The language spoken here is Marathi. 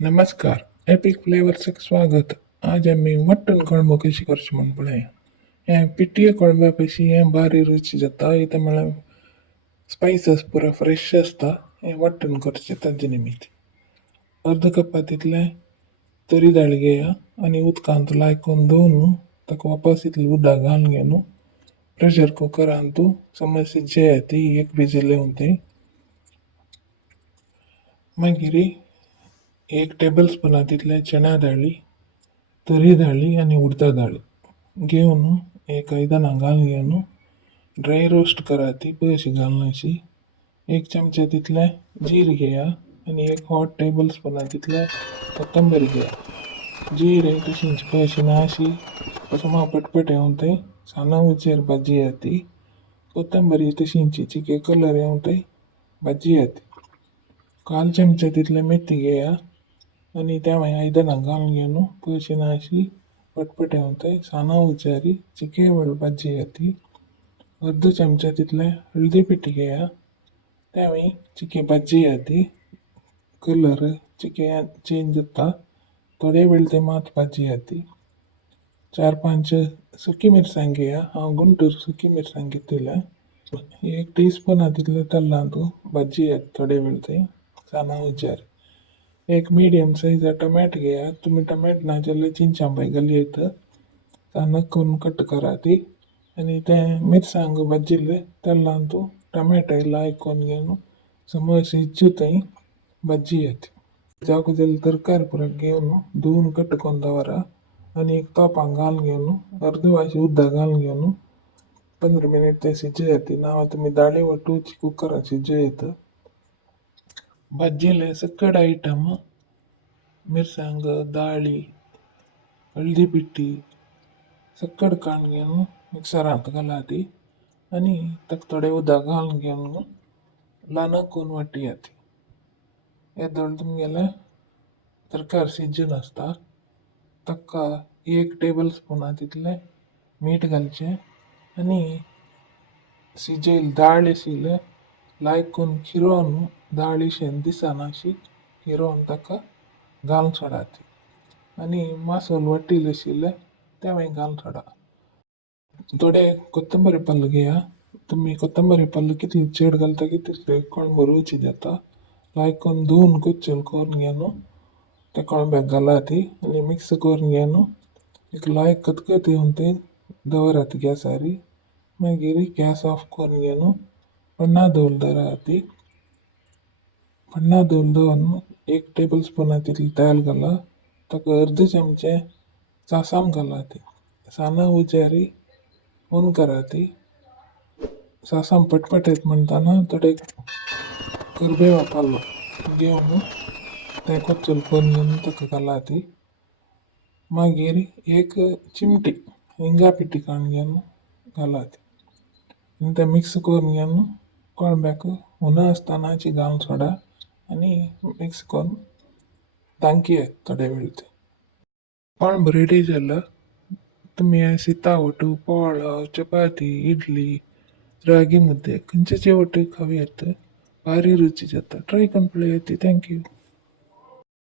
नमस्कार, एपिक फ्लेवर्सक स्वागत. आज आम्ही मटन कळंबो कशी करची म्हण पळय. हें पिट्ये कळंब्या पैशी हें भारी रुची जाता. इथं मला स्पायसस पुरा फ्रेश असता. हें मटन करचे ताजे निमित्त. अर्ध कप तितले तरी डाळ घेया आणि उदकांत लायकून धुवन ताका वापस इतली उदक घालून घे न्हू. प्रेशर कुकरान तूं समज शिजय ती एक विजील येवन ती मागीर एक टेबल स्पूना तितले चण्या दाळी, तरी दाळी आणि उडदा दाळी घेवन एक आयदनां घालून घेवन ड्राय रोस्ट करा ती बशी घालून अशी. एक चमचा तितले जीर घेया आणि एक हॉट टेबल स्पूना तितले कोथंबीर घेया. जीर तशींच पयशी ना अशी पसमा पटपट येवन थंय साना उचेर भाजी येती. कोथंबीर तशींची चिके कलर येवन थंय भाजी येती. काल चमचा तितले मेथी घेया आणि त्या मागीर आयदनां घालून घेवन पयशी ना अशी पटपट येवन थंय साना उचारी चिके वेळ भाजी येती. अर्ध चमचा तितले हळदी पिठी घेया. त्या मागीर चिके भाजी येती. कलर चिके चेंज जाता. थोडे वेळ ते मात भाजी येती. 4-5 सुकी मिरसांग घेया. हांव गुंटूर सुकी मिरसांग घेतिल्या. 1 टीस्पून तितले तेलां तूं भाजी येत थोडे वेळ ते साना उचार. एक मीडियम साईज टोमॅटो घेया. तुम्ही टोमॅटो ना जाल्यार चिंचांबाय घाली येतं. सानक करून कट करा ती आणि ते मिरसांग भाजिल्ले तेलां तूं टोमॅटो लायकून घेवन समज शिजू थंय भाजी येती. जावं जाल्यार तरकारी पुरा घेवन धुवन कट करून दवरा आणि एक तोपान घालून घेवन अर्द वाशी उदक घालून घेवन 15 मिनिट ते शिजू येती. ना तुम्ही दाळे वाटूच कुकरान शिजू येतं. भाजिले सकड आयटम मिरसांग, दाळी, हळदी पिठी सकड काढून घेवन मिक्सरांत घाला ती आणि ताका थोडे उदक घालून घेवन ल्हान करून वाटी येती. येदोळ तुमगेले तरकारी शिजून आसता. ताका 1 टेबल स्पूना तितले मीठ घालचें आणि शिजयली दाळ आशिल्ले लायकून खिरोवन दाळ इशेन दिसना अशी खिरोवन ताका घालून सोडात आणि मासोल वाटिल्ले आशिल्ले ते मागीर घालून सोडा. थोडे कोथंबरी पल्ल घेया. तुम्ही कोथंबरी पल्ल कितले चड घालता की तितले कळंब रुची जाता. लायकून धुवन कुच्चल करून घेवन त्या कळंब्याक घाला ती आणि मिक्स करून घेवन एक लायक खतखत येवन ते दवरात गॅसार. मागीर गॅस ऑफ करून घेवन पन्ना दवरल दवरा ती. पन्ना दवरल दवरून 1 टेबल स्पूना तितले तेल घाला. ताका अर्द चमचे सासाम घाला ती. साना उचारी ऑन करा ती. सासाम पटपट येत म्हणटाना थोडे करबेवा पालो घेवन ते कोच्चल करून घेवन ताका घाला ती. मागीर एक चिमटी हिंगा पिठी काडून घेवन घाला ती. आणि ते मिक्स करून घेवन कळंब्याक उन्हा आसतनाची घालून सोडा आणि मिक्स करून धांकी येत थोडे वेळ ते. कळंब रेडी जाला. तुम्ही सीतावटू, पोळो, चपाती, इडली, रागी मुद्दे खंयचे जेवट खावी येतं. भारी रुची जाता. ट्राय करून पळय येते. थँक्यू.